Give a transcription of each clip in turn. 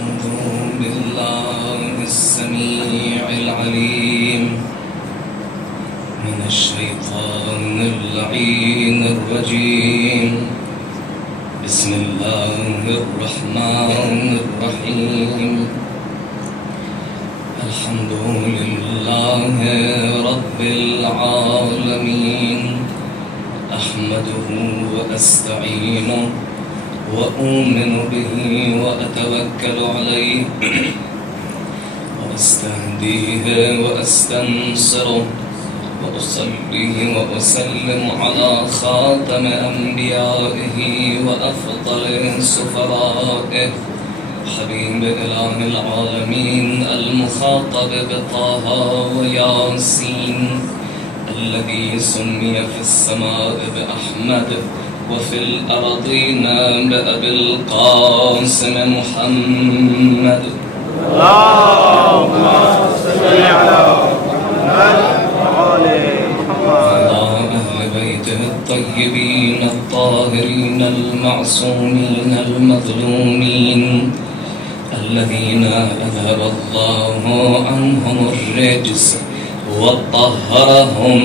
أعوذ بالله السميع العليم من الشيطان اللعين الرجيم. بسم الله الرحمن الرحيم. الحمد لله رب العالمين. أحمده وأستعينه وأؤمن به وأتوكل عليه وأستهديه وأستنصره وأصلي وأسلم على خاتم أنبيائه وأفضل سفرائه حبيب إله العالمين المخاطب بطه وياسين الذي سمي في السماء بأحمد وفي الأرضين بأبي القاسم محمد. اللهم صل على محمد وعلى أهل بيته الطيبين الطاهرين المعصومين المظلومين الذين أذهب الله عنهم الرجس وطهرهم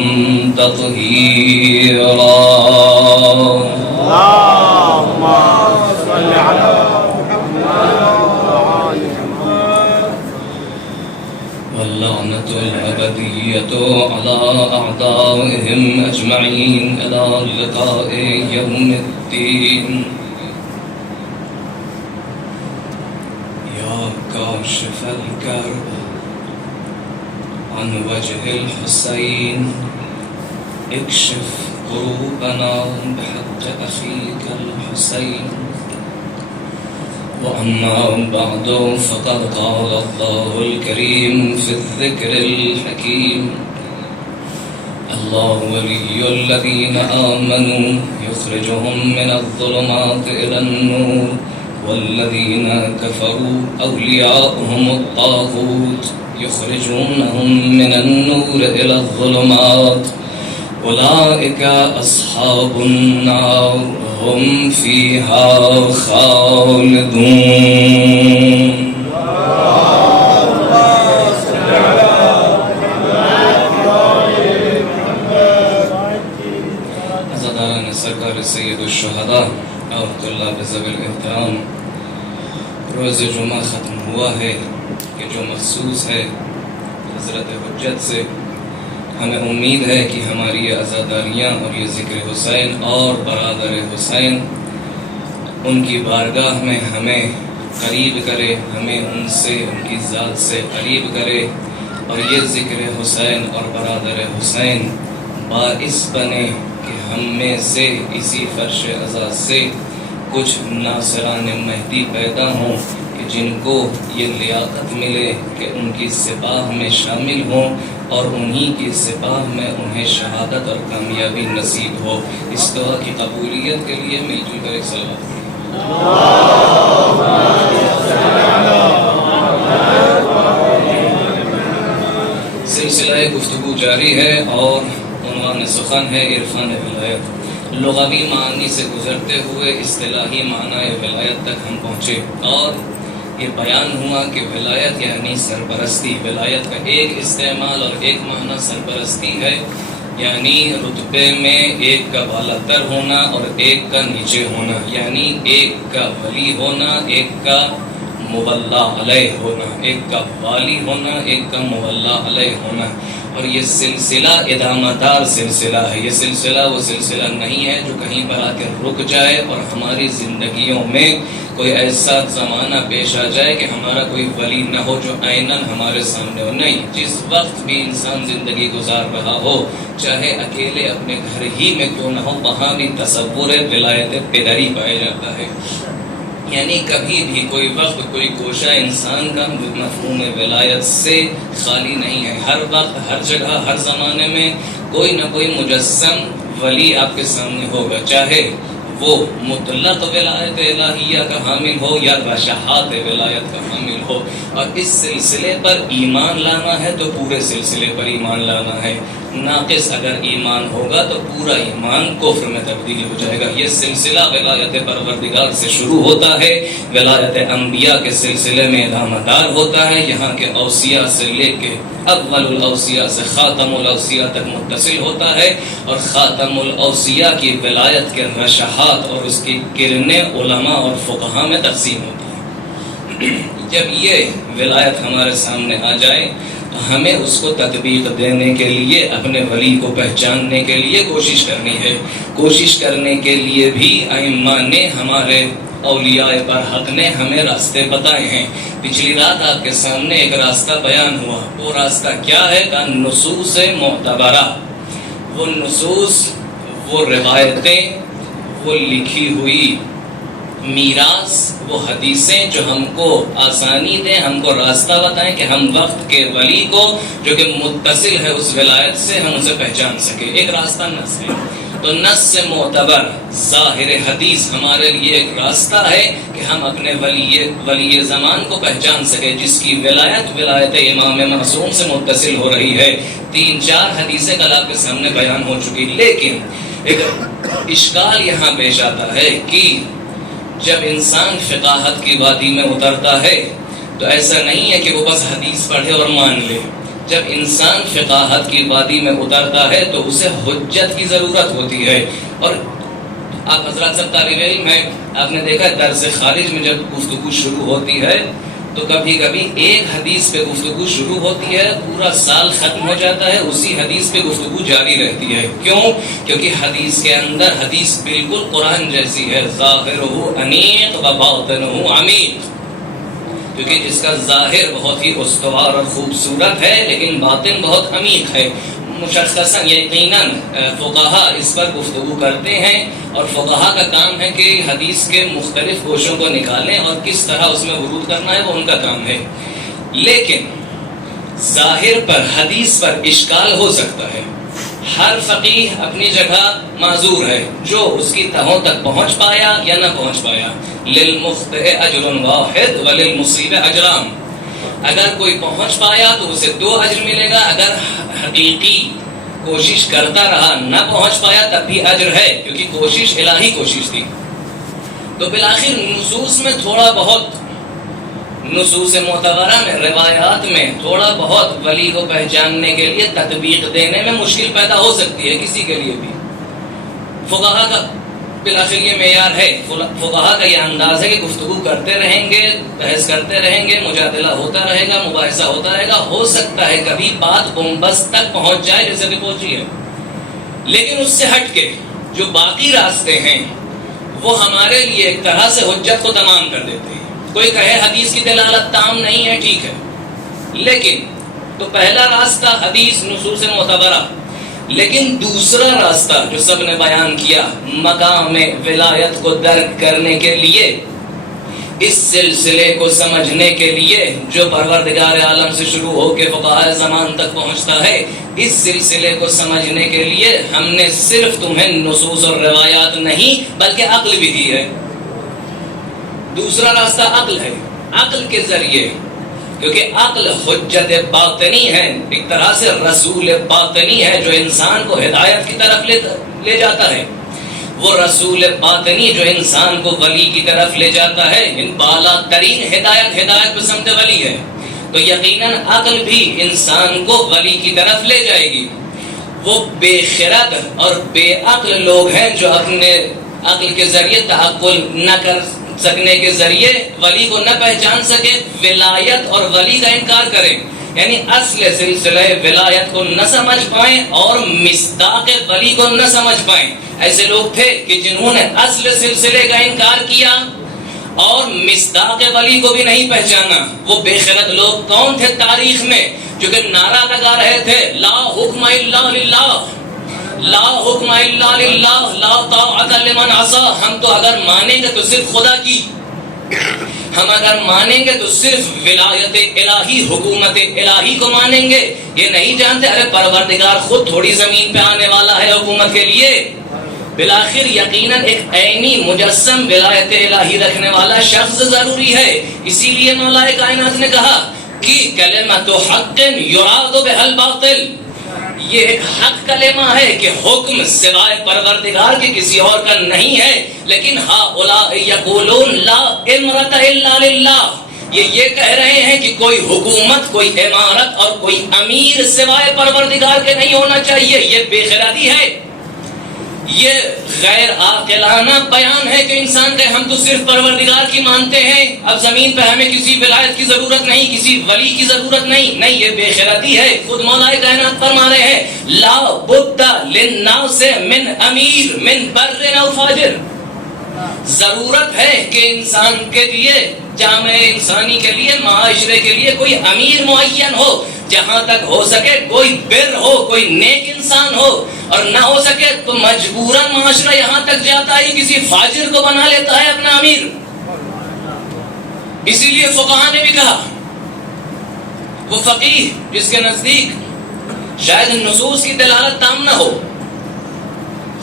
تطهيرا. اللهم صل على محمد وعلى محمد. واللعنة الأبدية على أعدائهم أجمعين إلى لقاء يوم الدين. يا كاشف الكرب عن وجه الحسين اكشف قلوبنا بحق أخيك الحسين. وأما بعد فقد قال الله الكريم في الذكر الحكيم: الله ولي الذين آمنوا يخرجهم من الظلمات إلى النور والذين كفروا أولياؤهم الطاغوت يخرجونهم من النور إلى الظلمات أولئك أصحاب النار هم فيها خالدون. عزاداران سرکار سید الشہداء اور طلاب ذوی الاحترام، روز جمعہ ختم ہوا ہے کہ جو مخصوص ہے حضرت حجت سے. ہمیں امید ہے کہ ہماری یہ عزاداریاں اور یہ ذکر حسین اور برادر حسین ان کی بارگاہ میں ہمیں قریب کرے، ہمیں ان سے ان کی ذات سے قریب کرے، اور یہ ذکر حسین اور برادر حسین باعث بنے کہ ہم میں سے اسی فرش عزا سے کچھ ناصران مہدی پیدا ہوں کہ جن کو یہ لیاقت ملے کہ ان کی سپاہ میں شامل ہوں اور انہی کی سپاہ میں انہیں شہادت اور کامیابی نصیب ہو. اس دعا کی قبولیت کے لیے مل جل کر ایک صلوات پڑھیں. سلسلہ گفتگو جاری ہے اور عنوان سخن ہے عرفان ولایت. لغوی معنی سے گزرتے ہوئے اصطلاحی معنی ولایت تک ہم پہنچے اور یہ بیان ہوا کہ ولایت یعنی سرپرستی. ولایت کا ایک استعمال اور ایک معنی سرپرستی ہے، یعنی رتبے میں ایک کا بالا تر ہونا اور ایک کا نیچے ہونا، یعنی ایک کا ولی ہونا، ایک کا مولا علیہ ہونا، ایک کا والی ہونا، ایک کا مولا علیہ ہونا. اور یہ سلسلہ ادامہ دار سلسلہ ہے. یہ سلسلہ وہ سلسلہ نہیں ہے جو کہیں پر آ کے رک جائے اور ہماری زندگیوں میں کوئی ایسا زمانہ پیش آ جائے کہ ہمارا کوئی ولی نہ ہو جو عیناً ہمارے سامنے ہو. نہیں، جس وقت بھی انسان زندگی گزار رہا ہو، چاہے اکیلے اپنے گھر ہی میں کیوں نہ ہو، وہاں بھی تصور ولایت پدری پایا جاتا ہے. یعنی کبھی بھی کوئی وقت کوئی گوشہ انسان کا مفہوم ولایت سے خالی نہیں ہے. ہر وقت ہر جگہ ہر زمانے میں کوئی نہ کوئی مجسم ولی آپ کے سامنے ہوگا، چاہے وہ مطلق ولایت الہیہ کا حامل ہو یا رشحات ولایت کا حامل ہو، اور اس سلسلے پر ایمان لانا ہے تو پورے سلسلے پر ایمان لانا ہے، ناقص اگر ایمان ہوگا تو پورا ایمان کفر میں تبدیل ہو جائے گا۔ یہ سلسلہ ولایت پروردگار سے شروع ہوتا ہے، ولایت انبیاء کے سلسلے میں ادامہ دار ہوتا ہے، یہاں کے اوصیاء سے لے کے اول الاوصیاء سے خاتم الاوصیاء تک متصل ہوتا ہے، اور خاتم الاوصیاء کی ولایت کے رشحات اور اس کی کرنیں علماء اور فقہاء میں تقسیم ہوتا ہے۔ جب یہ ولایت ہمارے سامنے آ جائے تو ہمیں اس کو تطبیق دینے کے لیے، اپنے ولی کو پہچاننے کے لیے کوشش کرنی ہے۔ کوشش کرنے کے لیے بھی ائمہ نے، ہمارے اولیاء برحق نے ہمیں راستے بتائے ہیں۔ پچھلی رات آپ کے سامنے ایک راستہ بیان ہوا، وہ راستہ کیا ہے؟ کہ نصوص معتبرہ، وہ نصوص، وہ روایتیں، وہ لکھی ہوئی میراث، وہ حدیثیں جو ہم کو آسانی دیں، ہم کو راستہ بتائیں کہ ہم وقت کے ولی کو جو کہ متصل ہے اس ولایت سے، ہم اسے پہچان سکیں۔ ایک راستہ نص ہے، تو نص سے معتبر ظاہر حدیث ہمارے لیے ایک راستہ ہے کہ ہم اپنے ولی زمان کو پہچان سکیں، جس کی ولایت امام معصوم سے متصل ہو رہی ہے۔ 3-4 حدیثیں کل آپ کے سامنے بیان ہو چکی، لیکن ایک اشکال یہاں پیش آتا ہے کہ جب انسان فقاہت کی وادی میں اترتا ہے تو ایسا نہیں ہے کہ وہ بس حدیث پڑھے اور مان لے۔ جب انسان فقاہت کی وادی میں اترتا ہے تو اسے حجت کی ضرورت ہوتی ہے، اور آپ حضرات سب طالب علم ہیں، آپ نے دیکھا درس خارج میں جب گفتگو شروع ہوتی ہے تو کبھی کبھی ایک حدیث پہ گفتگو شروع ہوتی ہے، پورا سال ختم ہو جاتا ہے، اسی حدیث پہ گفتگو جاری رہتی ہے۔ کیوں؟ کیونکہ حدیث کے اندر حدیث بالکل قرآن جیسی ہے، ظاہرہ انیق و باطنہ عمیق، کیونکہ جس کا ظاہر بہت ہی استوار اور خوبصورت ہے لیکن باطن بہت عمیق ہے۔ مشخصاً یقیناً فقہاء اس پر گفتگو کرتے ہیں، اور فقہاء کا کام ہے کہ حدیث کے مختلف گوشوں کو نکالیں اور کس طرح اس میں ورود کرنا ہے، وہ ان کا کام ہے۔ لیکن ظاہر پر، حدیث پر اشکال ہو سکتا ہے۔ ہر فقیہ اپنی جگہ معذور ہے، جو اس کی تہوں تک پہنچ پایا یا نہ پہنچ پایا۔ للمخطئ اجر واحد وللمصیب اجران، اگر کوئی پہنچ پایا تو اسے 2 اجر ملے گا، اگر حقیقی کوشش کرتا رہا نہ پہنچ پایا تب بھی اجر ہے، کیونکہ کوشش الہی کوشش تھی۔ تو بالآخر نصوص میں تھوڑا بہت، نصوص معتبرہ میں، روایات میں تھوڑا بہت ولی کو پہچاننے کے لیے تطبیق دینے میں مشکل پیدا ہو سکتی ہے کسی کے لیے بھی۔ فقہاء کا بالآخر یہ معیار ہے، فقہاء کا یہ انداز ہے کہ گفتگو کرتے رہیں گے، بحث کرتے رہیں گے، مجادلہ ہوتا رہے گا، مباحثہ ہوتا رہے گا، ہو سکتا ہے کبھی بات بنبست تک پہنچ جائے جیسے کہ پہنچی ہے، لیکن اس سے ہٹ کے جو باقی راستے ہیں وہ ہمارے لیے ایک طرح سے حجت کو تمام کر دیتے ہیں۔ کوئی کہے حدیث کی دلالت تام نہیں ہے، ٹھیک ہے، لیکن تو پہلا راستہ حدیث، نصوص معتبرہ، لیکن دوسرا راستہ جو سب نے بیان کیا، مقام ولایت کو درک کرنے کے لیے، اس سلسلے کو سمجھنے کے لیے جو پروردگار عالم سے شروع ہو کے فقہاء زمان تک پہنچتا ہے، اس سلسلے کو سمجھنے کے لیے ہم نے صرف تمہیں نصوص اور روایات نہیں بلکہ عقل بھی دی ہے۔ دوسرا راستہ عقل ہے، عقل کے ذریعے، کیونکہ عقل حجت باطنی ہے، ایک طرح سے رسول باطنی ہے جو انسان کو ہدایت کی طرف لے جاتا ہے۔ وہ رسول باطنی جو انسان کو ولی کی طرف لے جاتا ہے، ان بالا ترین ہدایت بسمت ولی ہے، تو یقیناً عقل بھی انسان کو ولی کی طرف لے جائے گی۔ وہ بے خرد اور بے عقل لوگ ہیں جو اپنے عقل کے ذریعے تعقل نہ کر سکنے کے ذریعے ولی کو نہ پہچان سکے، ولایت اور ولی کا انکار کریں، یعنی اصل سلسلہ ولایت کو نہ سمجھ پائیں اور مصداق ولی کو نہ سمجھ پائیں۔ ایسے لوگ تھے کہ جنہوں نے اصل سلسلے کا انکار کیا اور مصداق ولی کو بھی نہیں پہچانا۔ وہ بے خرد لوگ کون تھے تاریخ میں؟ جو کہ نعرہ لگا رہے تھے لا حکم الا للہ، لا حکم الا للہ، لا طاعت لمن عصى، ہم تو اگر مانیں گے تو صرف خدا کی، ہم اگر مانیں گے تو صرف ولایت الہی، حکومت الہی کو مانیں گے۔ یہ نہیں جانتے ارے پروردگار خود تھوڑی زمین پہ آنے والا ہے حکومت کے لیے، بالآخر یقیناً ایک عینی مجسم ولایت الہی رکھنے والا شخص ضروری ہے. اسی لیے مولا کائنات نے کہا کہ کلمۃ حق یراد بها الباطل، یہ ایک حق کلمہ ہے کہ حکم سوائے پروردگار کے کسی اور کا نہیں ہے. لیکن ہؤلاء یقولون لا امرۃ الا للہ، یہ کہہ رہے ہیں کہ کوئی حکومت، کوئی امارت اور کوئی امیر سوائے پروردگار کے نہیں ہونا چاہیے. یہ بے خردی ہے، یہ غیر عاقلانہ بیان ہے کہ انسان کہ ہم تو صرف پروردگار کی مانتے ہیں، اب زمین پہ ہمیں کسی ولایت کی ضرورت نہیں، کسی ولی کی ضرورت نہیں. نہیں، یہ بے خردی ہے. خود مولا کائنات فرما رہے ہیں لا بد للناس من امیر من بر او فاجر، ضرورت ہے کہ انسان کے لیے، جامع انسانی کے لیے، معاشرے کے لیے کوئی امیر معین ہو. جہاں تک ہو سکے کوئی بر ہو، کوئی نیک انسان ہو، اور نہ ہو سکے تو مجبوراً معاشرہ یہاں تک جاتا ہے کسی فاجر کو بنا لیتا ہے اپنا امیر. اسی لیے فقہاء نے بھی کہا، وہ فقیہ جس کے نزدیک شاید نصوص کی دلالت تام نہ ہو،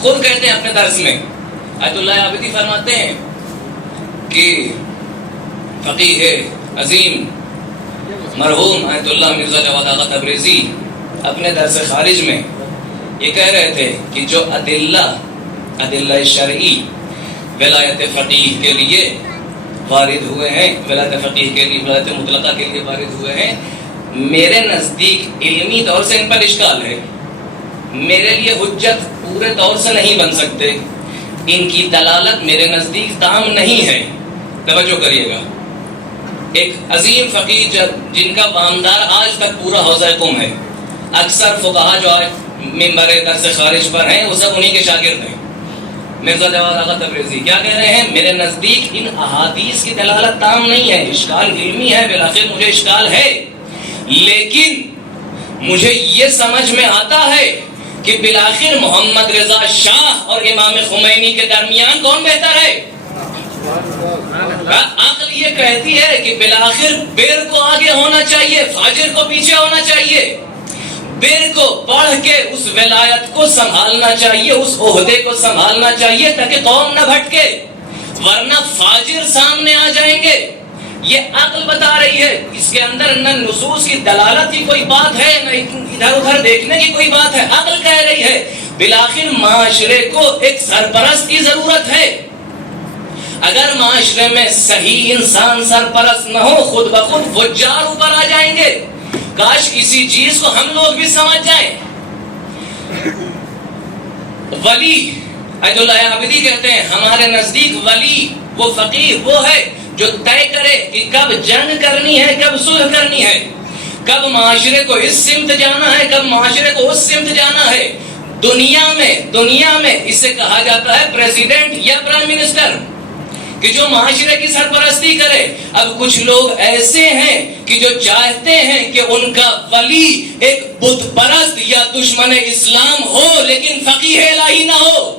خود کہتے ہیں اپنے درس میں، آیت اللہ عابدی فرماتے ہیں کہ فقیہ عظیم مرحوم آیت اللہ مرزا جواد آغا تبریزی اپنے درس خارج میں یہ کہہ رہے تھے کہ جو ادلہ شرعی ولایت فقیہ کے لیے وارد ہوئے ہیں، ولایت فقیہ کے لیے، ولایت مطلقہ کے لیے وارد ہوئے ہیں، میرے نزدیک علمی طور سے ان پر اشکال ہے، میرے لیے حجت پورے طور سے نہیں بن سکتے، ان کی دلالت میرے نزدیک تام نہیں ہے. توجہ کریے گا، ایک عظیم فقیہ جن کا وامدار آج تک پورا حوزہ قم ہے، اکثر فقہا جو آج ممبر درس خارج پر ہیں وہ سب انہی کے شاگرد ہیں. مرزا جواد آغا تبریزی کیا کہہ رہے ہیں؟ میرے نزدیک ان احادیث کی دلالت تام نہیں ہے، اشکال علمی ہے، بالآخر مجھے اشکال ہے، لیکن مجھے یہ سمجھ میں آتا ہے کہ بالآخر محمد رضا شاہ اور امام خمینی کے درمیان کون بہتر ہے؟ عقل یہ کہتی ہے کہ بالآخر بیر کو آگے ہونا چاہیے، فاجر کو پیچھے ہونا چاہیے. بیر کو پڑھ کے اس ولایت کو سنبھالنا چاہیے، اس عہدے کو سنبھالنا چاہیے تاکہ قوم نہ بھٹکے، ورنہ فاجر سامنے آ جائیں گے. یہ عقل بتا رہی ہے، اس کے اندر نہ نصوص کی دلالت کی کوئی بات ہے، نہ ادھر ادھر دیکھنے کی کوئی بات ہے. عقل کہہ رہی ہے بالآخر معاشرے کو ایک سرپرست کی ضرورت ہے. اگر معاشرے میں صحیح انسان سرپرست نہ ہو، خود بخود فجار اوپر آ جائیں گے. کاش اسی چیز کو ہم لوگ بھی سمجھ جائیں. ولی آیت اللہ عابدی کہتے ہیں ہمارے نزدیک ولی وہ فقیہ وہ ہے جو طے کرے کہ کب جنگ کرنی ہے، کب صلح کرنی ہے، کب معاشرے کو اس سمت جانا ہے، کب معاشرے کو اس سمت جانا ہے. دنیا میں اسے کہا جاتا ہے پریزیڈنٹ یا پرائم منسٹر، کہ جو معاشرے کی سرپرستی کرے. اب کچھ لوگ ایسے ہیں کہ جو چاہتے ہیں کہ ان کا ولی ایک بت پرست یا دشمن اسلام ہو لیکن فقیہ الہی نہ ہو.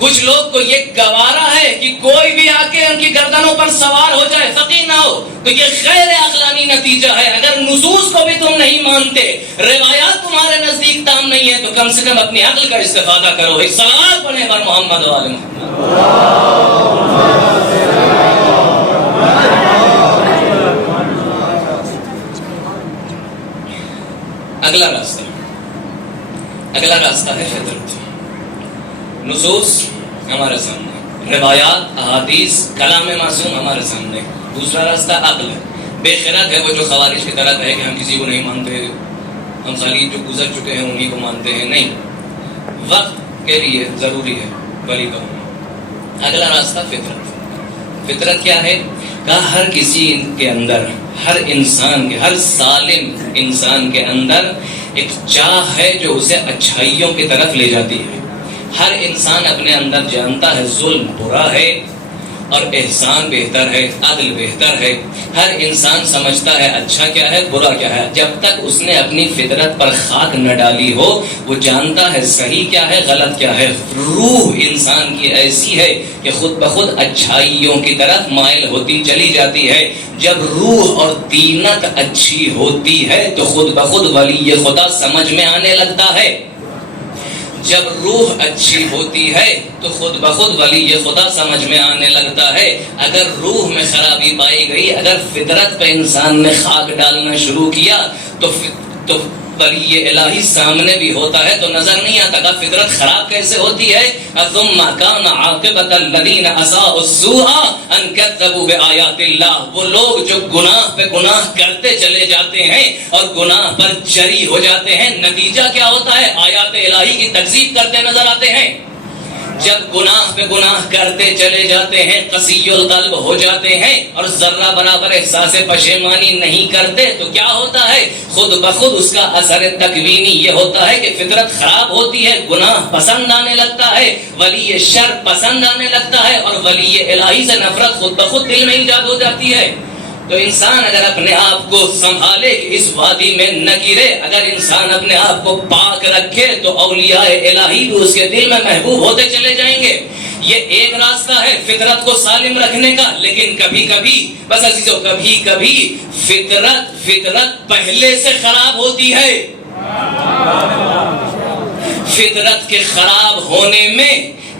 کچھ لوگ کو یہ گوارا ہے کہ کوئی بھی آ کے ان کی گردنوں پر سوار ہو جائے، فقیہ نہ ہو. تو یہ غیر عقلانی نتیجہ ہے. اگر نصوص کو بھی تم نہیں مانتے، روایات تمہارے نزدیک تام نہیں ہے، تو کم سے کم اپنی عقل کا استفادہ کرو. ایک صلوات پڑھیں بر محمد و آل محمد. اگلا راستہ ہے فطرت. نصوص ہمارے سامنے، روایات، احادیث، کلام معصوم ہمارے سامنے. دوسرا راستہ عقل ہے. بے خرد ہے وہ جو خوارج کی طرح کہے کہ ہم کسی کو نہیں مانتے، ہم خالی جو گزر چکے ہیں انہی کو مانتے ہیں. نہیں، وقت کے لیے ضروری ہے ولی کا ہونا. اگلا راستہ فطرت. فطرت کیا ہے؟ کہا ہر کسی کے اندر، ہر انسان کے، ہر سالم انسان کے اندر ایک چاہ ہے جو اسے اچھائیوں کی طرف لے جاتی ہے. ہر انسان اپنے اندر جانتا ہے ظلم برا ہے اور احسان بہتر ہے، عدل بہتر ہے. ہر انسان سمجھتا ہے اچھا کیا ہے، برا کیا ہے. جب تک اس نے اپنی فطرت پر خاک نہ ڈالی ہو وہ جانتا ہے صحیح کیا ہے، غلط کیا ہے. روح انسان کی ایسی ہے کہ خود بخود اچھائیوں کی طرف مائل ہوتی چلی جاتی ہے. جب روح اور دینت اچھی ہوتی ہے تو خود بخود ولی خدا سمجھ میں آنے لگتا ہے. جب روح اچھی ہوتی ہے تو خود بخود ولی خدا سمجھ میں آنے لگتا ہے. اگر روح میں خرابی پائی گئی، اگر فطرت پہ انسان نے خاک ڈالنا شروع کیا تو ولی الہی سامنے بھی ہوتا ہے تو نظر نہیں آتا کہ فطرت خراب کیسے ہوتی ہے. ثم كان عاقبة الذين اساءوا السوء ان كذبوا بآيات الله. وہ لوگ جو گناہ پہ گناہ کرتے چلے جاتے ہیں اور گناہ پر جری ہو جاتے ہیں، نتیجہ کیا ہوتا ہے؟ آیات الہی کی تکذیب کرتے نظر آتے ہیں. جب گناہ پہ گناہ کرتے چلے جاتے ہیں، قسی القلب ہو جاتے ہیں اور ذرہ برابر احساس پشیمانی نہیں کرتے تو کیا ہوتا ہے؟ خود بخود اس کا اثر تکوینی یہ ہوتا ہے کہ فطرت خراب ہوتی ہے، گناہ پسند آنے لگتا ہے، ولی شر پسند آنے لگتا ہے اور ولی الہی سے نفرت خود بخود دل میں ایجاد ہو جاتی ہے. تو انسان اگر اپنے آپ کو سنبھالے کہ اس وادی میں نہ گرے، اگر انسان اپنے آپ کو پاک رکھے تو اولیاء الہی بھی اس کے دل میں محبوب ہوتے چلے جائیں گے. یہ ایک راستہ ہے فطرت کو سالم رکھنے کا. لیکن کبھی کبھی بس عزیزو کبھی کبھی فطرت پہلے سے خراب ہوتی ہے. فطرت کے خراب ہونے میں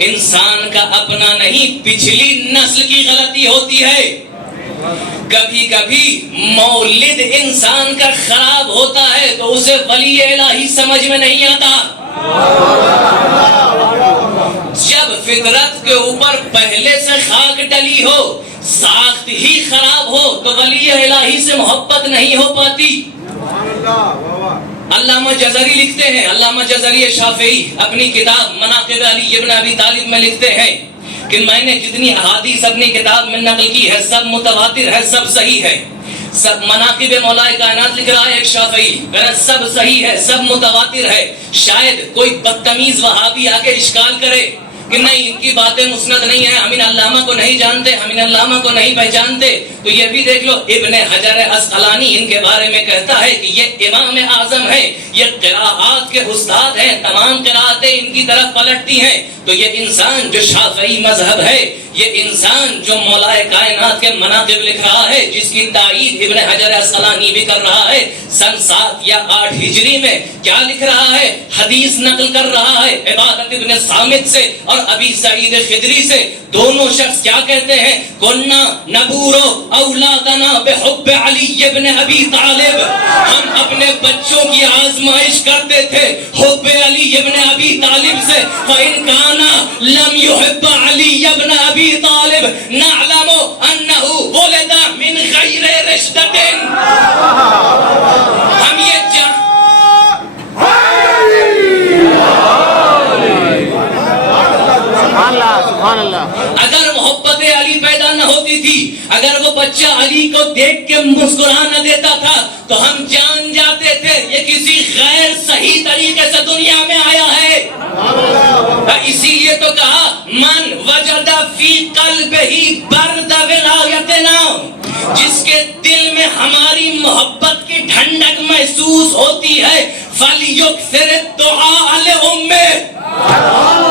انسان کا اپنا نہیں، پچھلی نسل کی غلطی ہوتی ہے. کبھی کبھی مولد انسان کا خراب ہوتا ہے تو اسے ولی الہی سمجھ میں نہیں آتا. جب فطرت کے اوپر پہلے سے خاک ڈلی ہو، ساخت ہی خراب ہو تو ولی الہی سے محبت نہیں ہو پاتی. علامہ جزری لکھتے ہیں، علامہ جزری شافعی اپنی کتاب مناقب علی ابن ابی طالب میں لکھتے ہیں کہ میں نے جتنی احادیث اپنی کتاب میں نقل کی ہے سب متواتر ہے، سب صحیح ہے. سب مناقب مولا کائنات لکھ رہا ہے ایک شافعی، سب صحیح ہے، سب متواتر ہے. شاید کوئی بدتمیز وہابی آ کے اشکال کرے کہ نہیں ان کی باتیں مسند نہیں ہیں، ہم ان علامہ کو نہیں جانتے، ہم ان علامہ کو نہیں پہچانتے. تو یہ بھی دیکھ لو، ابن حجر عسقلانی ان کے بارے میں کہتا ہے کہ یہ امام اعظم ہے، یہ قراءات کے استاد ہیں، تمام قراءتیں ان کی طرف پلٹتی ہیں. تو یہ انسان جو شافعی مذہب ہے، یہ انسان جو مولا کائنات کے مناقب لکھ رہا ہے، جس کی تائید ابن حجر عسقلانی بھی کر رہا ہے، سن 7 یا 8 ہجری میں کیا لکھ رہا ہے؟ حدیث نقل کر رہا ہے عبادت ابن صامت سے اور ابی سعید خدری سے. دونوں شخص کیا کہتے ہیں؟ کنا نبورو اولادنا بحب علی ابن ابی طالب. ہم اپنے بچوں کی آزمائش کرتے تھے حب علی ابن ابی طالب سے. فإن كان لم يحب علي ابن ابي طالب نعلم انه ولد من غير رشدة. ہم یہ اگر محبت علی پیدا نہ ہوتی تھی، اگر وہ بچہ علی کو دیکھ کے مسکرا نہ دیتا تھا تو ہم جان جاتے تھے یہ کسی غیر صحیح طریقے سے دنیا میں آیا ہے. اسی لیے تو کہا من وجد فی قلبہ برد ولایتنا، جس کے دل میں ہماری محبت کی ٹھنڈک محسوس ہوتی ہے، فلیکثر الدعاء لأمہ،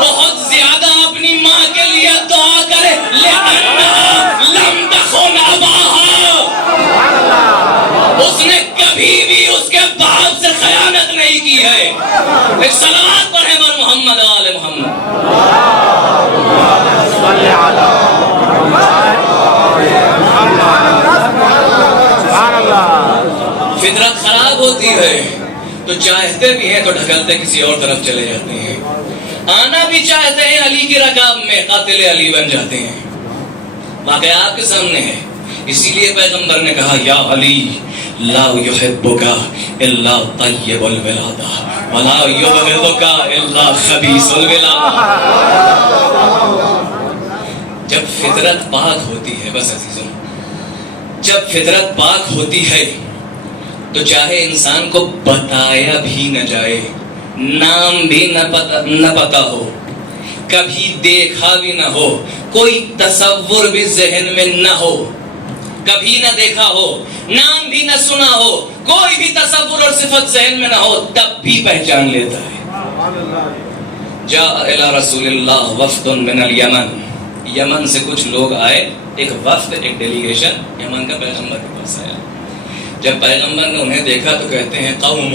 بہت زیادہ اپنی ماں کے لیے دعا کرے، لأنہا لم تخن اباہا، اس نے کبھی بھی اس کے باپ سے خیانت نہیں کی ہے. ایک صلوات پڑھیں بر محمد و آل محمد. فطرت خراب ہوتی ہے تو چاہتے بھی ہیں تو ڈھکلتے کسی اور طرف چلے جاتے ہیں. آنا بھی چاہتے ہیں علی کی رکاب میں، قاتل علی بن جاتے ہیں. واقعہ آپ کے سامنے ہے. اسی لیے پیغمبر نے کہا یا علی لا يحبك الا طيب الولادة ولا يبغضك الا خبيث الولادة. جب فطرت پاک ہوتی ہے، بس عزیزوں، جب فطرت پاک ہوتی ہے تو چاہے انسان کو بتایا بھی نہ جائے، نام بھی نہ پتا ہو، کبھی دیکھا بھی نہ ہو، کوئی تصور بھی ذہن میں نہ ہو، کبھی نہ دیکھا ہو، نام بھی نہ سنا ہو، کوئی بھی تصور اور صفت ذہن میں نہ ہو، تب بھی پہچان لیتا ہے. جاء الى رسول اللہ وفد من الیمن، یمن سے کچھ لوگ آئے، ایک وفد، ایک ڈیلیگیشن یمن کا پیغمبر کے پاس آیا. جب پیغمبر نے انہیں دیکھا تو کہتے ہیں قوم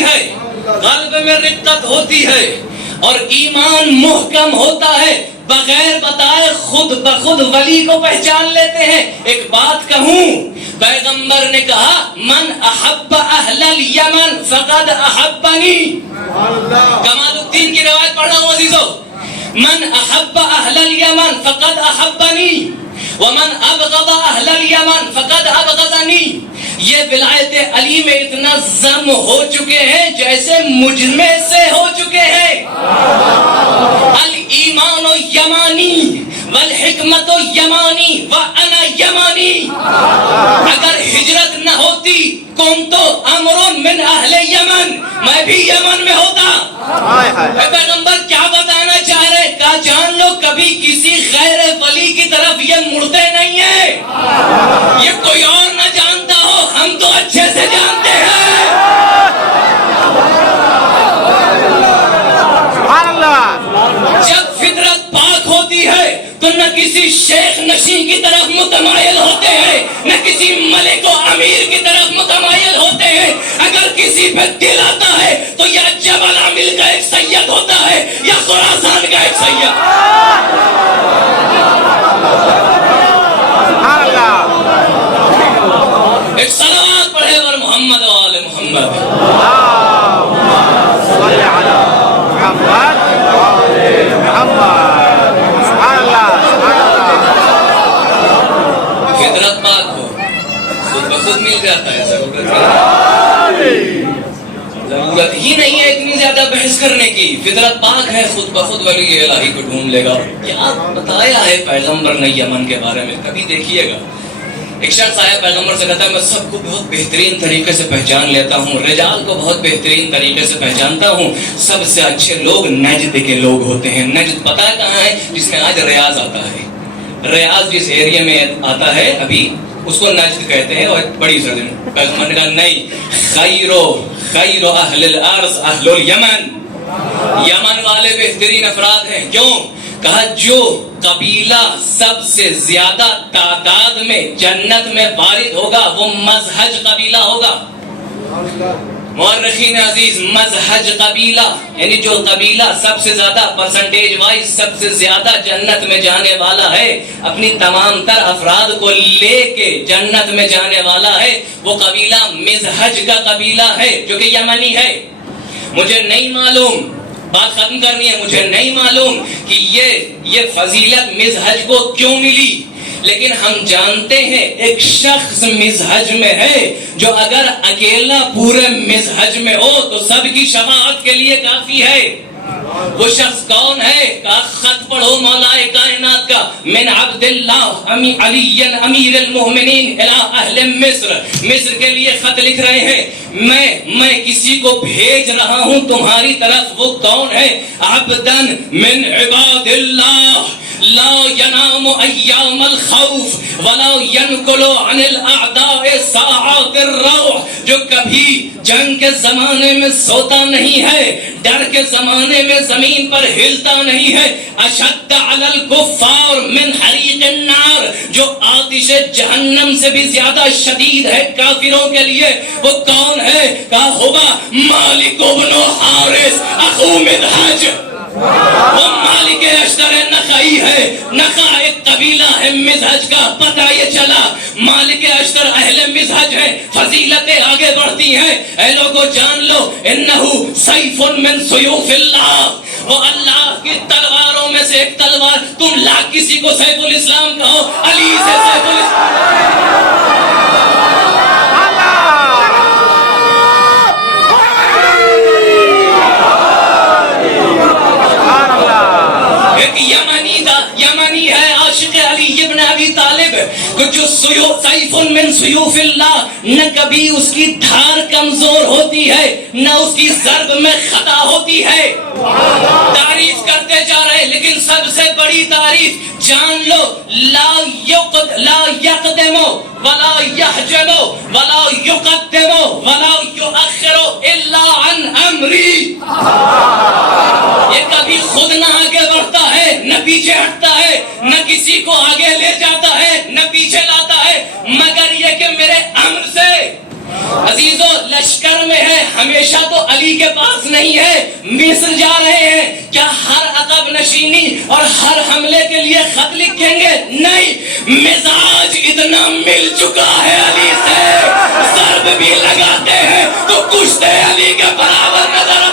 ہوتی ہے، قلب میں رقت ہوتی ہے اور ایمان محکم ہوتا ہے، بغیر بتائے خود بخود ولی کو پہچان لیتے ہیں۔ ایک بات کہوں، پیغمبر نے کہا من احب اہل الیمن فقد احبنی۔ کمال الدین کی روایت پڑھ رہا ہوں عزیزو، من احب اہل الیمن فقد احبنی ومن ابغض اہل الیمن فقد ابغضنی۔ یہ ولایت علی میں اتنا ضم ہو چکے ہیں جیسے مجھ میں سے ہو چکے ہیں۔ الایمان یمانی والحکمت یمانی وانا یمانی۔ اگر ہجرت نہ ہوتی کنت امر من اہل یمن، میں بھی یمن میں ہوتا۔ پیغمبر کیا بتانا چاہ رہے؟ کہا جان لو کبھی کسی غیر ولی کی طرف یہ مڑتے نہیں ہیں۔ یہ کوئی اور نہ جانتا ہو، ہم تو اچھے سے جانتے ہیں۔ جب فطرت پاک ہوتی ہے تو نہ کسی شیخ نشین کی طرف متمائل ہوتے ہیں، نہ کسی ملک و امیر کی طرف متمائل ہوتے ہیں۔ اگر کسی پہ دل آتا ہے تو یا جبل عامل کا ایک سید ہوتا ہے یا خراسان کا ایک سید۔ ایک صلوات پڑھے اور محمد و آل محمد۔ فطرت پاک ہو خود بخود مل جاتا ہے، ضرورت ہی نہیں ہے اتنی زیادہ بحث کرنے کی۔ فطرت پاک ہے، خود بخود ولی الہی کو ڈھونڈ لے گا۔ کیا بتایا ہے پیغمبر نے یمن کے بارے میں، کبھی دیکھیے گا۔ ایک شخص آیا پیغمبر سے کہتا ہے میں سب کو بہت بہترین طریقے سے پہچان لیتا ہوں، رجال کو بہت بہترین طریقے سے پہچانتا ہوں، سب سے اچھے لوگ نجد کے لوگ ہوتے ہیں۔ نجد پتہ ہے کہاں ہے؟ جس میں آج ریاض آتا ہے۔ ریاض جس ایریا میں آتا ہے ابھی اس کو نجد کہتے ہیں، اور بڑی سرزمین۔ پیغمبر نے کہا نہیں، خیر اہل الارض اہل الیمن، یمن والے بہترین افراد ہیں۔ کیوں؟ کہا جو قبیلہ سب سے زیادہ تعداد میں جنت میں وارد ہوگا وہ مزہج قبیلہ ہوگا۔ مورخین عزیز، مزہج قبیلہ یعنی جو قبیلہ سب سے زیادہ پرسنٹیج وائز سب سے زیادہ جنت میں جانے والا ہے، اپنی تمام تر افراد کو لے کے جنت میں جانے والا ہے، وہ قبیلہ مزہج کا قبیلہ ہے جو کہ یمنی ہے۔ مجھے نہیں معلوم، بات ختم کرنی ہے، مجھے نہیں معلوم کہ یہ فضیلت مزہج کو کیوں ملی، لیکن ہم جانتے ہیں ایک شخص مزہج میں ہے جو اگر اکیلا پورے مزہج میں ہو تو سب کی شفاعت کے لیے کافی ہے۔ وہ شخص کون ہے؟ کہا خط پڑھو مولا کائنات کا، من عبد اللہ علی امیر المؤمنین الی اہل مصر۔ مصر کے لیے خط لکھ رہے ہیں، میں کسی کو بھیج رہا ہوں تمہاری طرف۔ وہ کون ہے؟ عبدن من عباد اللہ لا ینام ایام الخوف ولا ینکل عن الاعداء ساعات الروح، جو کبھی جنگ کے زمانے میں سوتا نہیں ہے، ڈر کے زمانے میں زمین پر ہلتا نہیں ہے۔ اشد علی الکفار من حریق النار، جو آتش جہنم سے بھی زیادہ شدید ہے کافروں کے لیے۔ وہ کون ہے؟ کہا ہوگا مالک بن حارث اخو مدحج۔ وہ مالک اشتر نخعی ہے، نخع ایک قبیلہ ہے مزہج کا۔ پتہ یہ چلا مالک اشتر اہل مزہج ہے، فضیلتیں آگے بڑھتی ہیں۔ اے لوگوں جان لو انہو سیف من سیوف اللہ، وہ اللہ کی تلواروں میں سے ایک تلوار۔ تم لاکھ کسی کو سیف الاسلام کہو، علی سے سیف الاسلام۔ یمنی ہے عاشق علی ابن ابی طالب، جو سیف من سیوف اللہ، نہ کبھی اس کی دھار کمزور ہوتی ہے نہ اس کی ضرب میں خطا ہوتی ہے۔ تعریف کرتے جا رہے، لیکن سب سے بڑی تعریف جان لو، لا یقدم ولا یحجل ولا یقدم ولا یؤخر الا عن امری۔ یہ کبھی خود نہ آگے بڑھتا ہے نہ پیچھے ہٹتا ہے، نہ کسی کو آگے لے جاتا ہے نہ پیچھے لاتا ہے، مگر یہ کہ میرے امر سے۔ عزیزو لشکر میں ہے ہمیشہ تو علی کے پاس نہیں ہے، مصر جا رہے ہیں، کیا ہر عقب نشینی اور ہر حملے کے لیے خط لکھیں گے؟ نہیں، مزاج اتنا مل چکا ہے علی سے، ضرب بھی لگاتے ہیں تو کشتے علی کے برابر نظر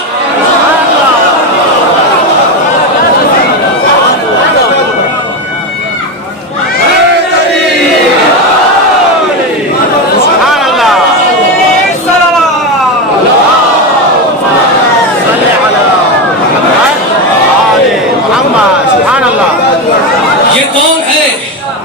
یہ کون ہے؟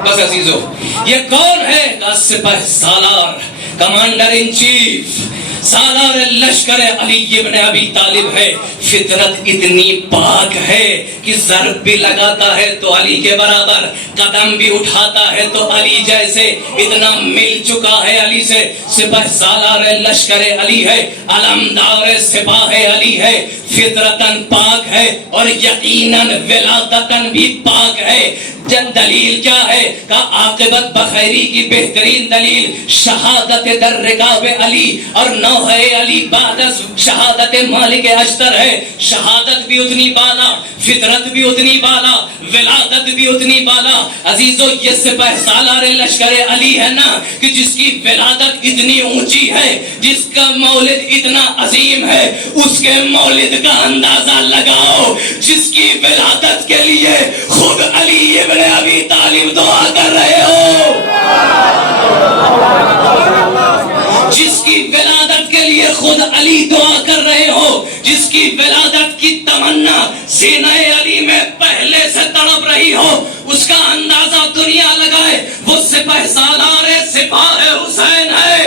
بس عزیزو، یہ کون ہے؟ سپہ سالار، کمانڈر ان چیف، سالار لشکر علی ابن ابی طالب ہے۔ فطرت اتنی پاک ہے کہ ضرب بھی لگاتا ہے تو علی کے برابر، قدم بھی اٹھاتا ہے تو علی جیسے، اتنا مل چکا ہے علی سے۔ سپہ سالار لشکر علی ہے، علمدار سپاہ علی ہے، فطرتاً پاک ہے اور یقیناً ولادتاً بھی پاک ہے۔ دلیل کیا ہے؟ کہ عاقبت بخیری کی بہترین دلیل شہادت در رکاب علی اور نوح علی بعد از شہادت مالک اشتر ہے۔ شہادت بھی اتنی بالا، فطرت بھی اتنی بالا، ولادت بھی اتنی بالا۔ عزیزو، یہ سپہ سالار لشکر علی ہے نا کہ جس کی ولادت اتنی اونچی ہے، جس کا مولد اتنا عظیم ہے، اس کے مولد کا اندازہ لگاؤ جس کی ولادت کے لیے خود علی ابن ابی طالب دعا کر رہے ہو، جس کی ولادت کے لیے خود علی دعا کر رہے ہو، جس کی ولادت کی تمنا سینہ علی میں پہلے سے تڑپ رہی ہو، اس کا اندازہ دنیا لگائے۔ وہ سپہ سالار سپاہ حسین ہے،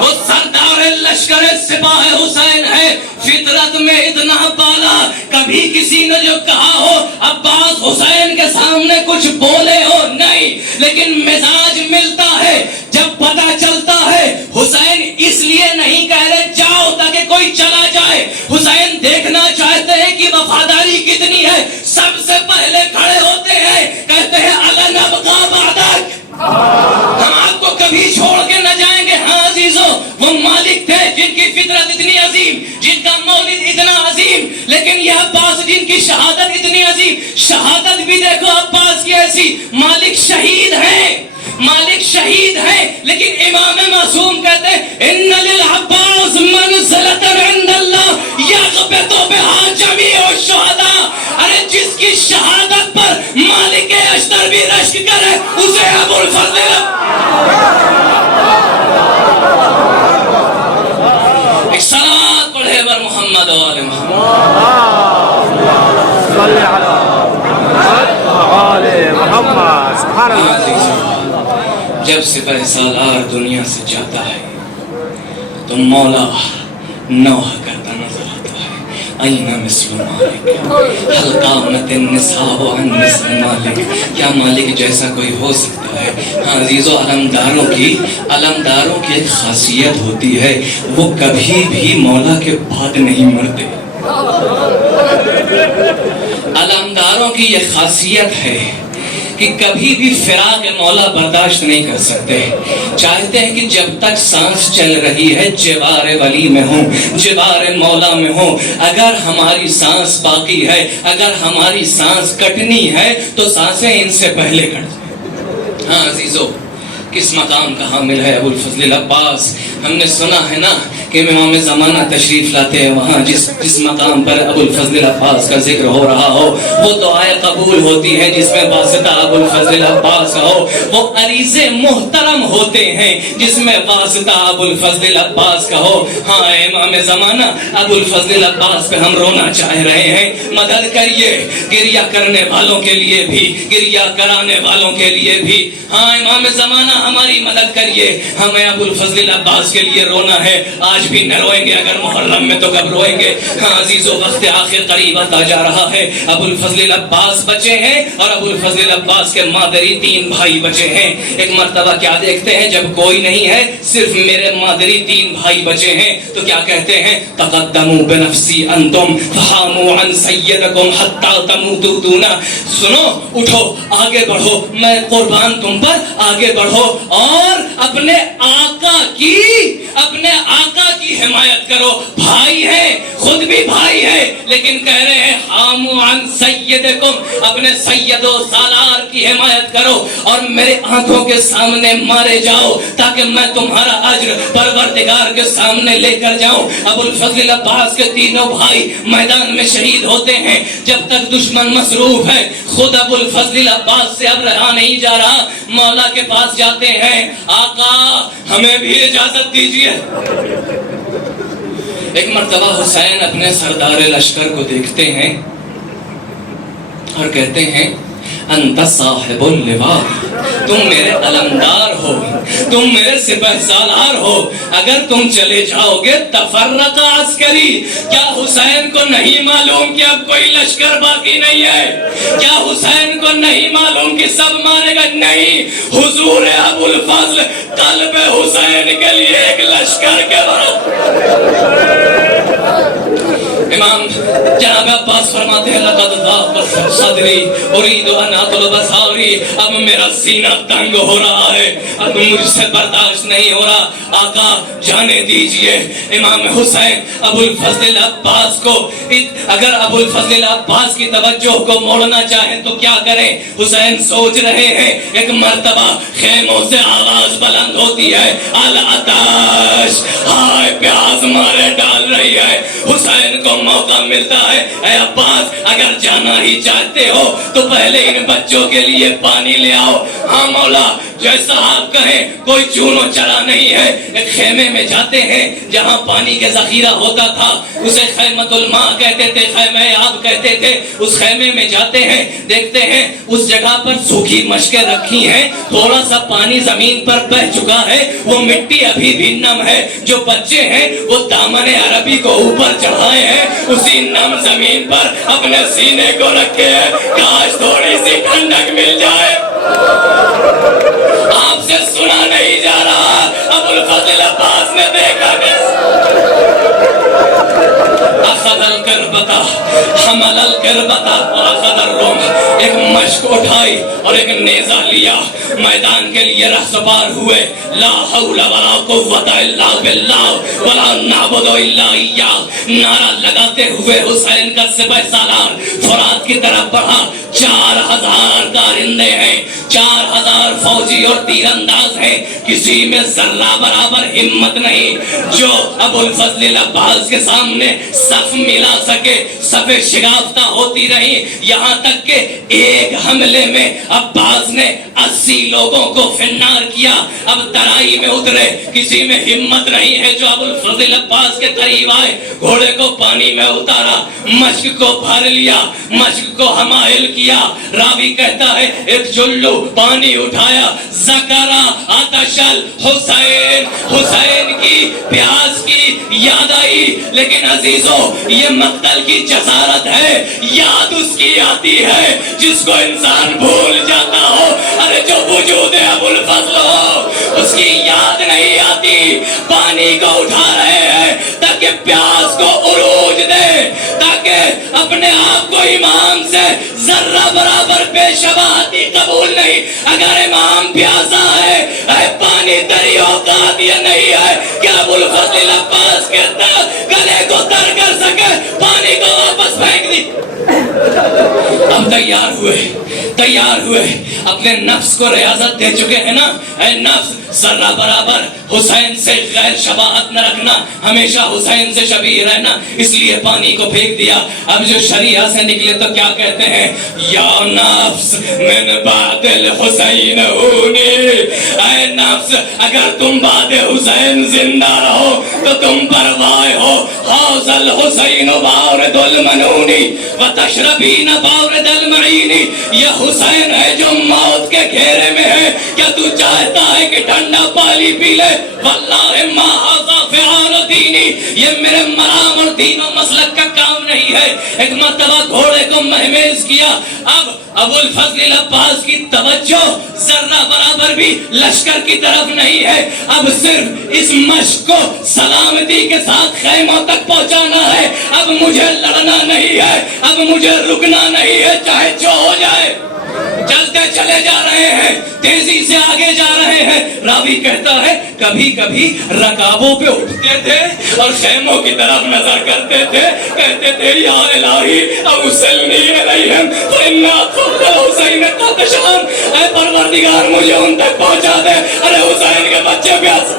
وہ سردار لشکر سپاہ حسین ہے۔ فطرت میں اتنا بالا، کبھی کسی نے جو کہا ہو عباس حسین کے سامنے کچھ بولے ہو نہیں، لیکن مزاج ملتا ہے۔ جب پتہ چلتا ہے حسین اس لیے نہیں کہہ رہے جاؤ تاکہ کوئی چلا جائے، حسین دیکھنا چاہتے ہیں کہ وفاداری کتنی ہے، سب سے پہلے کھڑے ہوتے ہیں، کہتے ہیں الا نبقى بعدک، ہم آپ کو کبھی چھوڑ کے نہ جائیں گے۔ ہاں عزیزو، وہ مالک تھے جن کی فطرت اتنی عظیم، جن کا مولد اتنا عظیم، لیکن یہ عباس جن کی شہادت اتنی عظیم، شہادت بھی دیکھو عباس کی ایسی۔ مالک شہید ہیں، مالک شہید ہیں، لیکن امام معصوم کہتے ہیں ان للعباس منزلۃ عند اللہ یغبط بها جمیع الشہداء۔ ارے جس کی شہادت پر مالک اشتر بھی رشک کرے اسے ابو الفضل ایک صلوات پڑھے بر محمد و آل محمد صلی علی محمد و آل محمد۔ سبحان اللہ۔ جب سپہ سالار دنیا سے جاتا ہے تو مولا نوح کرتا نظر آتا ہے، این مثل مالک حل قامت النساء عن مثل مالک، کیا مالک جیسا کوئی ہو سکتا ہے؟ ہاں عزیزو، علمداروں کی ایک خاصیت ہوتی ہے، وہ کبھی بھی مولا کے بعد نہیں مرتے۔ علمداروں کی یہ خاصیت ہے کہ کبھی بھی فراق مولا برداشت نہیں کر سکتے، چاہتے ہیں کہ جب تک سانس چل رہی ہے جوار ولی میں ہوں، جوار مولا میں ہوں۔ اگر ہماری سانس باقی ہے، اگر ہماری سانس کٹنی ہے تو سانسیں ان سے پہلے کٹ جائیں۔ ہاں عزیزو، کس مقام کا حامل ہے ابو الفضل العباس؟ ہم نے سنا ہے نا کہ امام زمانہ تشریف لاتے ہیں، وہاں جس مقام پر ابو الفضل العباس کا ذکر ہو رہا ہو وہ دعائیں قبول ہوتی ہیں جس میں واسطہ ابو الفضل العباس کا ہو، وہ عریضے محترم ہوتے ہیں جس میں واسطہ ابو الفضل العباس کا ہو۔ ہاں امام زمانہ ابو الفضل العباس پہ ہم رونا چاہ رہے ہیں، مدد کریے، گریہ کرنے والوں کے لیے بھی، گریہ کرانے والوں کے لیے بھی۔ ہاں امام زمانہ ہماری مدد کریے، ہمیں ابو الفضل العباس کے لیے رونا ہے، آج بھی نہ روئیں گے، اگر محرم میں تو کب روئیں گے؟ ہاں عزیزو، وقت آخر قریب آتا جا رہا ہے، ابو الفضل العباس بچے ہیں اور ابو الفضل العباس کے مادری 3 بھائی بچے ہیں۔ ایک مرتبہ کیا دیکھتے ہیں، جب کوئی نہیں ہے، صرف میرے مادری 3 بھائی بچے ہیں، تو کیا کہتے ہیں؟ تقدموا بنفسی انتم فحاموا عن سیدکم حتی تموتوا دونا۔ سنو، اٹھو، آگے بڑھو، میں قربان تم پر، آگے بڑھو، اور اپنے آقا کی حمایت کرو. بھائی ہیں, خود بھی بھائی ہے, لیکن کہہ رہے ہیں حاموا عن سیدکم, اپنے سید و سالار کی حمایت کرو اور میرے آنکھوں کے سامنے مارے جاؤ تاکہ میں تمہارا اجر پروردگار کے سامنے لے کر جاؤں. ابو الفضل عباس کے تینوں بھائی میدان میں شہید ہوتے ہیں. جب تک دشمن مصروف ہے خود ابو الفضل عباس سے اب رہا نہیں جا رہا, مولا کے پاس جاتے ہیں, آقا ہمیں بھی اجازت دیجیے. ایک مرتبہ حسین اپنے سردار لشکر کو دیکھتے ہیں اور کہتے ہیں انت صاحب اللواء, تم میرے علمدار ہو, تم میرے سپہ سالار ہو, اگر تم چلے جاؤ گے تفرق عسکری. کیا حسین کو نہیں معلوم کہ اب کوئی لشکر باقی نہیں ہے؟ کیا حسین کو نہیں معلوم کہ سب مارے گا؟ نہیں, حضور ابو الفضل قلب حسین کے لیے ایک لشکر کے بعد. امام جناب عباس فرماتے ہیں لقد ضاقت صدری اريد ان اطلب ثاري, اب میرا سینہ تنگ ہو رہا ہے, اب مجھ سے برداشت نہیں ہو رہا, آقا جانے دیجئے. امام حسین ابو الفضل عباس کو, اگر ابو الفضل عباس کی توجہ کو موڑنا چاہیں تو کیا کریں؟ حسین سوچ رہے ہیں. ایک مرتبہ خیموں سے آواز بلند ہوتی ہے, العطش, ہائے پیاس مارے ڈال رہی ہے. حسین کو موقع ملتا ہے, اے عباس اگر جانا ہی چاہتے ہو تو پہلے ان بچوں کے لیے پانی لے آؤ. ہاں مولا, جیسا آپ کہیں, کوئی چون و چلا نہیں ہے. ایک خیمے میں جاتے ہیں جہاں پانی کے ذخیرہ ہوتا تھا, اسے خیمۃ الماء کہتے تھے, خیمہ آب کہتے تھے. اس خیمے میں جاتے ہیں, دیکھتے ہیں اس جگہ پر سوکھی مشکیں رکھی ہیں, تھوڑا سا پانی زمین پر بہ چکا ہے, وہ مٹی ابھی بھی نم ہے. جو بچے ہیں وہ دامن عربی کو اوپر چڑھائے ہیں, اسی نم زمین پر اپنے سینے کو رکھے ہیں, کاش تھوڑی سی ٹھنڈک مل جائے. آپ سے سنا نہیں جا رہا, ابو الفضل عباس نے دیکھا کہ اخذ القربتا حمل القربتا واخذ الرمح, ایک مشک اٹھائی اور ایک نیزہ لیا, میدان کے لیے رہسپار ہوئے. لا حول ولا قوت الا باللہ ولا نعبد الا ایاہ, نعرہ لگاتے ہوئے حسین کا سپہ سالار فرات کی طرف بڑھا. 4000 کارندے ہیں, 4000 فوجی اور تیر انداز ہیں, کسی میں ذرہ برابر ہمت نہیں جو ابو الفضل عباس کے سامنے صف ملا سکے. صف شگافتہ ہوتی رہی, یہاں تک کہ ایک حملے میں عباس نے 80 لوگوں کو فنار کیا. اب ترائی میں اترے, کسی میں ہمت نہیں ہے جو ابو الفضل عباس کے قریب آئے. گھوڑے کو پانی میں اتارا, مشک کو بھر لیا, مشک کو حمائل کیا. راوی کہتا ہے ایک جلو پانی اٹھایا, زکرا آتشل حسین, حسین کی پیاس کی یاد آئی. لیکن عزیزوں یہ مقتل کی جسارت ہے, یاد اس کی آتی ہے جس کو انسان بھول جاتا ہو. ارے جو وجود ابو الفضل ہو اس کی یاد نہیں آتی. پانی کو اٹھا رہے ہیں تاکہ پیاس کو عروج دے, تاکہ اپنے آپ کو امام سے ذرہ برابر بے شباہتی قبول نہیں. اگر امام پیاسا ہے, اے پانی تری اوقات یہ نہیں ہے کہ ابو الفضل عباس کے گلے کو تر کر سکے, پانی کو واپس پھینک دی. اب تیار ہوئے, اپنے نفس کو ریاضت دے چکے ہیں نا. اے نفس, ذرہ برابر حسین سے غیر شباہت نہ رکھنا, ہمیشہ حسین سے شبیہ رہنا, اس لیے پانی کو پھینک دیا. اب جو شریعہ سے نکلے تو کیا کہتے ہیں, یا نفس من بعد الحسین ہونی, اے نفس اگر تم بعد حسین زندہ رہو تو تم پروائے ہو. حوض الحسین بارد المنونی وتشربین بارد المعینی, یہ حسین ہے جو موت کے گھیرے میں ہے. کیا تو چاہتا ہے کہ ٹھنڈا پانی پی لے؟ واللہ ما ھذا فعال دینی, یہ میرے مرام اور دین و مسلک کا کام نہیں ہے. ایک مرتبہ گھوڑے کو مہمیز کیا. اب ابو الفضل عباس کی توجہ ذرہ برابر بھی لشکر کی طرف نہیں ہے. اب صرف اس مشق کو سلامتی کے ساتھ خیموں تک پہنچانا ہے. اب مجھے لڑنا نہیں ہے, اب مجھے رکنا نہیں ہے, چاہے جو ہو جائے. چلتے چلے جا رہے ہیں, تیزی سے آگے جا رہے رہے ہیں. راوی کہتا ہے کبھی کبھی رکابوں پہ اٹھتے تھے اور خیموں کی طرف نظر کرتے تھے, کہتے تھے یا الہی اوصلنی الیہم فإن خبر حسین قدشان, اے پروردگار مجھے ان تک پہنچا دے, ارے حسین کے بچے پیاس.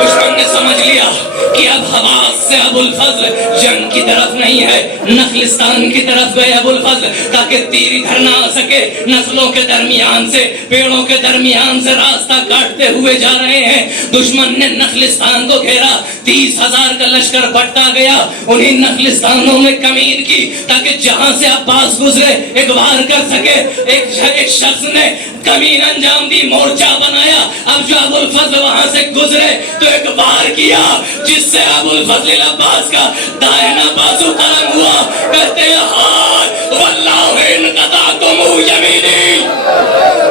دشمن نے سمجھ لیا کہ اب حواس سے ابو الفضل جنگ کی طرف نہیں ہے, نخلستان کی طرف گئے ابو الفضل تاکہ تیر ادھر نہ آ سکے. نسلوں کے درمیان سے, پیڑوں کے درمیان سے راستہ کاٹتے ہوئے جا رہے ہیں. دشمن نے نخلستان کو گھیرا, 30,000 کا لشکر بٹتا گیا انہیں نخلستانوں میں کمین کی تاکہ جہاں سے عباس گزرے ایک وار کر سکے. ایک شخص نے کمین انجام دی, مورچہ بنایا. اب جو ابو الفضل وہاں سے گزرے تو ایک وار کیا جس سے ابو الفضل عباس کا دائنا بازو قلم ہوا. کہتے ہیں ہاتھ واللہ ان قطعتم یمینی,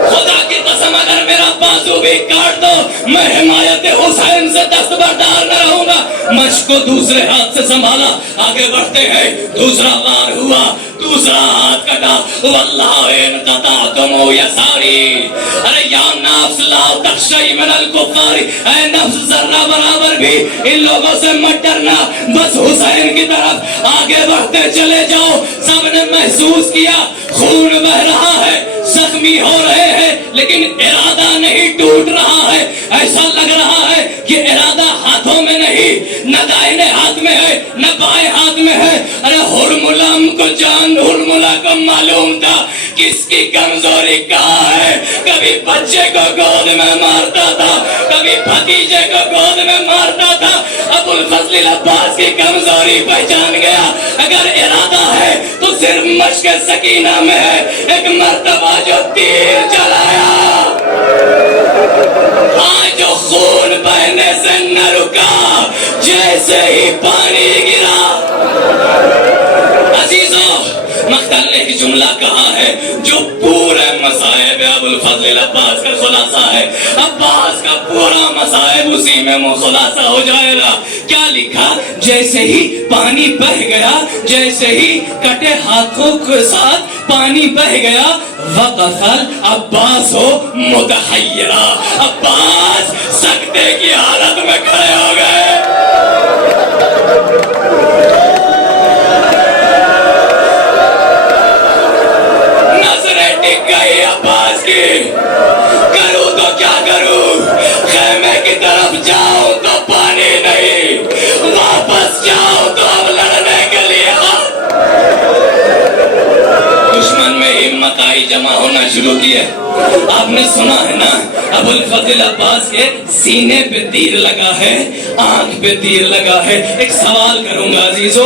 خدا کی قسم اگر میرا بازو بھی کاٹ دو میں حمایت حسین سے دستبردار نہ رہوں گا. مشق کو دوسرے ہاتھ سے سنبھالا, آگے بڑھتے ہیں. دوسرا وار ہوا, دوسرا ہاتھ کٹا. واللہ ان قطعتم یساری, ارے یا نفس لا تخشی من الکفار, اے نفس ذرہ برابر بھی ان لوگوں سے مت ڈرنا, بس حسین کی طرف آگے بڑھتے چلے جاؤ. سب نے محسوس کیا خون بہ رہا ہے, زخمی ہو رہے ہیں, لیکن ارادہ نہیں ٹوٹ رہا ہے. ایسا لگ رہا ہے کہ ارادہ ہاتھوں میں نہیں, نہ دائنے ہاتھ میں ہے نہ بائیں ہاتھ میں ہے. ارے ہرملا کو جان, ہرملا کو معلوم تھا کس کی کمزوری کہاں ہے. کبھی بچے کو گود میں مارتا تھا, کبھی بھتیجے کو گود میں مارتا تھا. ابو الفضل عباس کی کمزوری پہچان گیا. اگر ارادہ ہے تو صرف مشق سکینہ میں ہے. ایک مرتبہ جو تیر چلایا, آج جو خون بہنے سے نہ رکا, جیسے ہی پانی گرا. عزیزوں, مقتل نے ایک جملہ کہا ہے جو پورے مصائب ابو الفضل عباس کا خلاصہ ہے. عباس کا پورا مصائب اسی میں خلاصہ ہو جائے گا. کیا لکھا؟ جیسے ہی پانی بہ گیا, جیسے ہی کٹے ہاتھوں کے ساتھ پانی بہ گیا, وقف عباس ہو متحیرہ, عباس سکتے کی حالت میں کھڑے ہو گئے. نظریں ٹک گئی عباس کی, کروں تو کیا کروں, خیمے کی طرف جاؤں تو پانی نہیں, واپس جاؤں تو اب لڑنے کے لیے. دشمن میں ہمت آئی, جمع ہونا شروع کی ہے. آپ نے سنا ہے نا ابو الفضل عباس کے سینے پہ تیر لگا ہے, آنکھ پہ تیر لگا ہے. ایک سوال کروں گا عزیزو,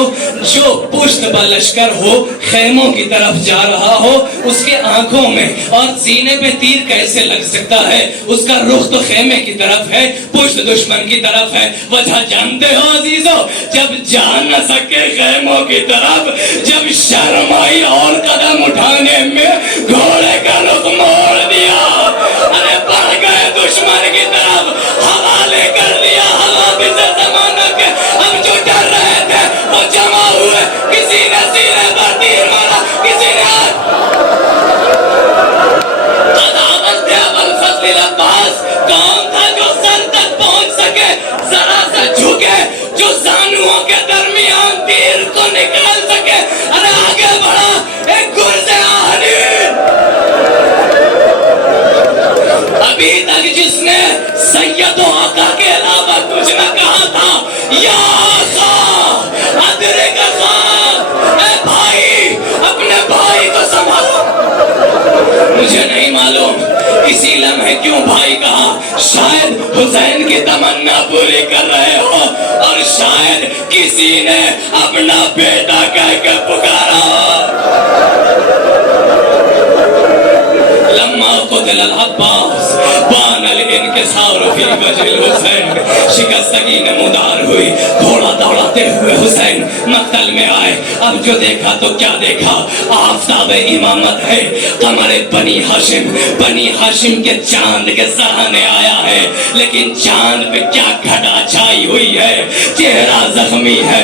جو پشت بلشکر ہو, خیموں کی طرف جا رہا ہو, اس کے آنکھوں میں اور سینے پہ تیر کیسے لگ سکتا ہے؟ اس کا رخ تو خیمے کی طرف ہے, پشت دشمن کی طرف ہے. وجہ جانتے ہو عزیزو؟ جب جا نہ سکے خیموں کی طرف, جب شرم آئی اور قدم اٹھانے میں گھوڑے کا رخ موڑ دیا, ارے بڑھ گئے دشمن کی طرف, حوالے کر دیا حوادث زمانہ کے. اب جو ڈر رہے تھے وہ جمع ہوئے, کسی نے سینے پر تیر مارا, کسی نے عداوت تھے. ابو الفضل عباس کون تھا جو سر تک پہنچ سکے, ذرا سا جھکے, جو زانوؤں کے درمیان تیر کو نکال سکے. ارے آگے بڑھا ایک گرز آہنی. ابھی تک جس نے سید و آقا کے علاوہ کچھ نہ کہا تھا, یا آقا ادرک خان, اے بھائی اپنے بھائی کو سنبھالو. مجھے نہیں معلوم اسی لمحے کیوں بھائی کہا, شاید حسین کی تمنا پوری کر رہے ہو, اور شاید کسی نے اپنا بیٹا کہہ کے پکارا ہو. لما قتل العباس بان الانکسار فی وجه الحسین, شکستگی نمودار ہوئی, گھوڑا دوڑاتے ہوئے حسین مقتل میں آئے. اب جو دیکھا تو کیا دیکھا, آفتاب امامت ہے, قمر بنی ہاشم, بنی ہاشم کے چاند کے سرانے آیا ہے, لیکن چاند پہ کیا گھٹا چھائی ہوئی ہے, چہرہ زخمی ہے,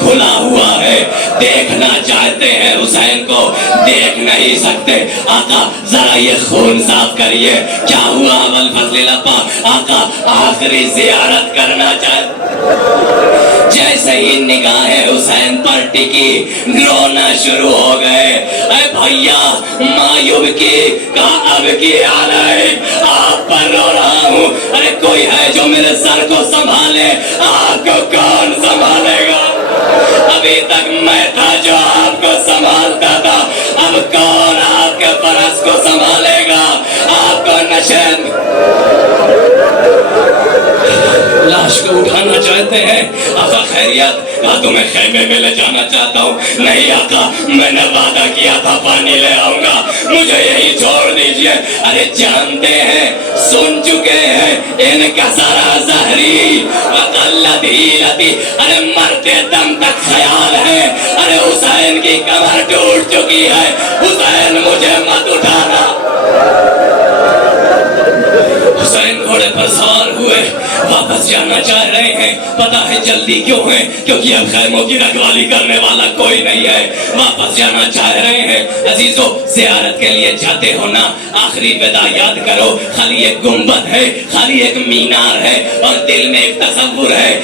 کھلا ہوا ہے, دیکھنا چاہتے ہیں حسین کو, دیکھ نہیں سکتے. آقا ذرا یہ خون صاف کریے, کیا ہوا ابوالفضل لپا؟ آقا آخری زیارت کرنا چاہتے. جیسے ہی نگاہیں حسین پر ٹکی, رونا شروع ہو گئے. اے بھیا مایوب کی کہا اب کی علیہ, آپ پر رو رہا ہوں. ارے کوئی ہے جو میرے سر کو سنبھالے؟ آپ کو کون سنبھالے گا؟ ابھی تک میں تھا جو آپ کو سنبھالتا تھا, اب کون آپ کے فرس کو سنبھالے گا؟ آپ کو نشین لاش کو اٹھانا چاہتے ہیں. آقا خیریت؟ کہا تمہیں خیمے میں لے جانا چاہتا ہوں. نہیں آقا, میں نے وعدہ کیا تھا پانی لے آؤں گا, مجھے یہی چھوڑ دیجئے. ارے جانتے ہیں, سن چکے ہیں, ان کا سارا زہری وقلت ہیلتی. ارے مرتے دم تک خیال ہے, ارے حسین کی کمر ٹوٹ چکی ہے, حسین مجھے مت اٹھانا. حسین گھوڑے پر سوار ہوئے, واپس جانا چاہ رہے ہیں. پتا ہے جلدی کیوں ہے؟ کیونکہ اب خیموں کی رکھوالی کرنے والا کوئی نہیں ہے. واپس جانا چاہ رہے ہیں. عزیزو زیارت کے لیے جاتے ہو نا, آخری ودا یاد کرو. خالی ایک گنبد ہے, خالی ایک مینار ہے, اور دل میں ایک تصور ہے.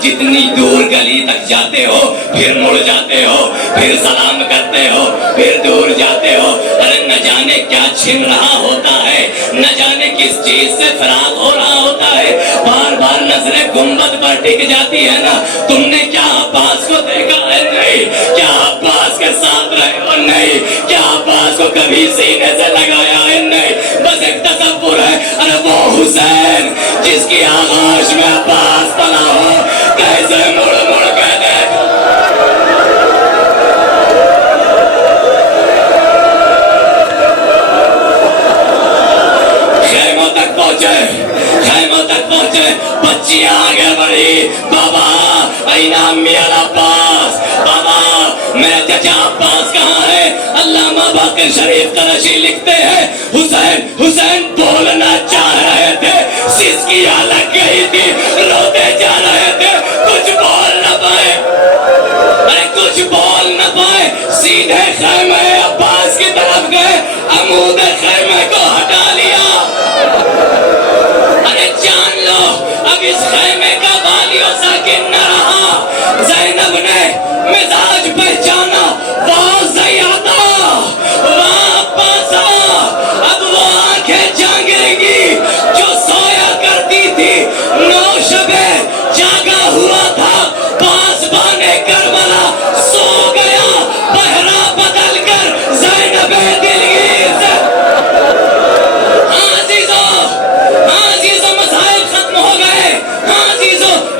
جتنی دور گلی تک جاتے ہو پھر مڑ جاتے ہو, پھر سلام کرتے ہو, پھر دور جاتے ہو. ارے نہ جانے کیا چھن رہا ہوتا ہے, نہ جانے کس چیز سے فراغ ہو رہا ہوتا ہے. بار بار نظریں گنبد پر ٹک جاتی ہے نا. تم نے کیا عباس کو دیکھا ہے؟ نہیں. کیا عباس کے ساتھ رہے ہو؟ نہیں. کیا عباس کو کبھی سینے سے لگایا ہے؟ نہیں. بس ایک تصور ہے. ارے وہ حسین جس کی آغوش میں عباس پلا ہو, کیسے مڑ مڑ کے دیکھ. خیموں تک پہنچے, بچیاں آگے بڑھی. بابا این امی العباس, بابا میرے چچا عباس کہاں ہے؟ علامہ باقر شریف قرشی لکھتے ہیں حسین بولنا چاہ رہے تھے, سسکیاں لگ گئی تھی, روتے جا رہے تھے, کچھ بول نہ پائے. ارے کچھ بول نہ پائے, سیدھے خیمہ عباس کی طرف گئے, عمود خیمہ کو ہٹا لیا. ارے جان لو اب اس خیمے کا والی و ساکن نہ رہا. زینب نے مزاج پہچانا, واہ زیادہ, واہ عباسا. اب وہ آنکھیں جاگے گی جو سویا کرتی تھی, نو شبے جاگا ہوا تھا, پاسبان کربلا سو گیا, پہرا بدل کر زینب دلگیر سے.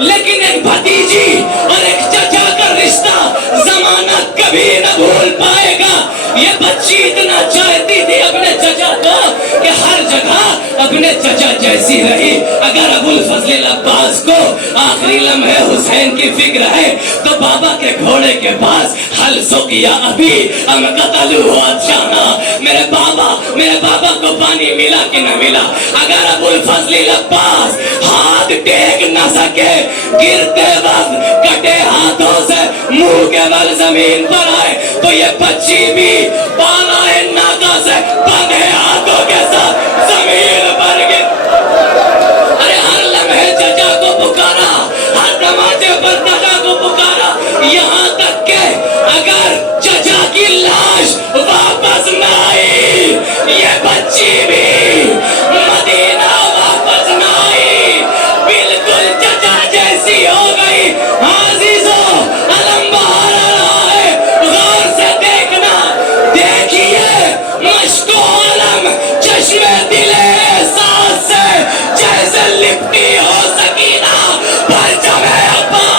لیکن ایک بھتیجی اور ایک چچا کا رشتہ زمانہ کبھی نہ بھول پائے گا. یہ بچی اتنا چاہتی تھی اپنے چچا کو کہ ہر جگہ اپنے چچا جیسی رہی. اگر ابوالفضل عباس کو آخری لمحے حسین کی فکر ہے تو بابا کے گھوڑے کے پاس حل سقیا ابھی ام قتلوا اچانا. میرے بابا کو پانی ملا کہ نہ ملا؟ اگر ابوالفضل عباس ہاتھ ٹیک نہ سکے, گرتے وقت کٹے ہاتھوں سے منہ کے بل زمین پر آئے, تو یہ بچی بھی بالائے ناکا سے بندھے ہاتھوں کے ساتھ زمین پر گر. ارے ہر لمحے چچا کو پکارا, ہر دروازے پر چچا کو پکارا, یہاں تک کہ اگر چچا کی لاش واپس نہ آئی, یہ بچی بھی مدینہ واپس نہ آئی, بالکل چچا جیسی ہو گئی. عزیزو علم بہار رہا ہے, غور سے دیکھنا. دیکھیے مشک و علم چشمے دل احساس سے جیسے لپٹی ہو سکینہ, پرچم عباس